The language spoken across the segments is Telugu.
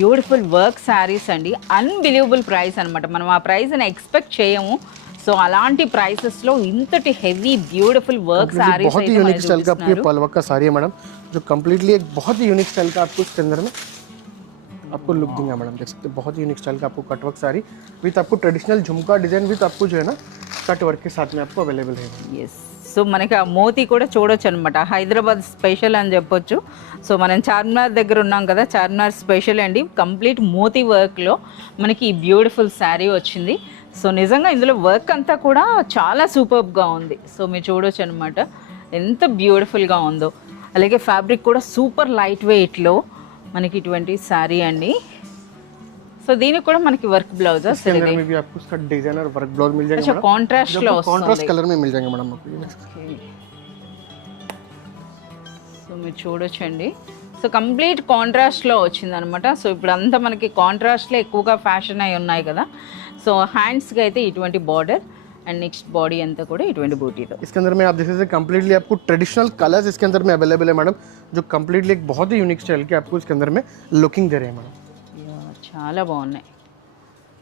బ్యూటిఫుల్ వర్క్ శారీస్ అండి. అన్బిలీవబుల్ ప్రైస్ అనమాట. మనం ఆ ప్రైస్ని ఎక్స్పెక్ట్ చేయము. సో అలాంటి ప్రైसेस లో ఇంతటి హెవీ బ్యూటిफुल वर्क साड़ीज बहुत ही यूनिक स्टाइल का आपको पलवक का साड़ी है मैडम, जो कम्प्लीटली एक बहुत ही यूनिक स्टाइल का आपको इसके अंदर में आपको लुक देंगे मैडम. देख सकते हैं बहुत ही यूनिक स्टाइल का आपको कटवर्क साड़ी विथ आपको ट्रेडिशनल झुमका डिजाइन विथ आपको जो है ना कट वर्क के साथ में आपको अवेलेबल है. ఎస్, సో మనకి ఆ మోతీ కూడా చూడొచ్చు అనమాట. హైదరాబాద్ స్పెషల్ అని చెప్పొచ్చు. సో మనం చార్మినార్ దగ్గర ఉన్నాం కదా, చార్మినార్ స్పెషల్ అండి. కంప్లీట్ మోతీ వర్క్లో మనకి ఈ బ్యూటిఫుల్ శారీ వచ్చింది. సో నిజంగా ఇందులో వర్క్ అంతా కూడా చాలా సూపర్బ్గా ఉంది. సో మీరు చూడొచ్చు అనమాట ఎంత బ్యూటిఫుల్గా ఉందో. అలాగే ఫ్యాబ్రిక్ కూడా సూపర్ లైట్ వెయిట్లో మనకి ఇటువంటి శారీ అండి. సో దీనికి కూడా మనకి వర్క్ బ్లౌజ్ इसके अंदर में भी आपको इसका डिजाइन और वर्क ब्लाउज मिल जाएगा मैडम. కాంట్రాస్ట్ లో వస్తుంది. कॉन्ट्रास्ट कलर में मिल जाएंगे मैडम आपको. సో మీరు చూడొచ్చండి. సో కంప్లీట్ కాంట్రాస్ట్లో వచ్చిందనమాట. సో ఇప్పుడు అంతా మనకి కాంట్రాస్ట్లో ఎక్కువగా ఫ్యాషన్ అయి ఉన్నాయి కదా. సో హ్యాండ్స్కి అయితే ఇటువంటి బార్డర్ అండ్ నెక్స్ట్ బాడీ అంతా కూడా ఇటువంటి బూటీతో. इसके अंदर में आप देख सकते हैं कम्प्लीटली आपको ट्रेडिशनल कलर्स इसके अंदर में अवेलेबल है मैडम, जो कम्प्लीटली एक बहुत ही यूनिक स्टाइल के आपको इसके अंदर में लुकिंग दे रहे हैं मैडम. చాలా బాగున్నాయి.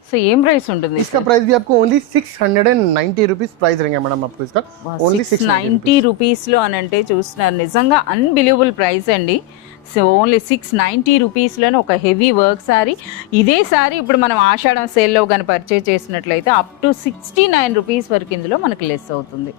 సో ఏం ప్రైస్ ఉంటుంది? इसका प्राइस भी आपको ओनली 690 रुपीस प्राइस रहेंगे मैडम आपको इसका. ओनली 690 రూపీస్లో అని అంటే చూస్తున్నారు, నిజంగా అన్బిలీవబుల్ ప్రైస్ అండి. సో ఓన్లీ 690 రూపీస్లోనే ఒక హెవీ వర్క్ శారీ. ఇదే శారీ ఇప్పుడు మనం ఆషాఢం సేల్లో కానీ పర్చేజ్ చేసినట్లయితే అప్ టు 69 రూపీస్ వరకు ఇందులో మనకి లెస్ అవుతుంది.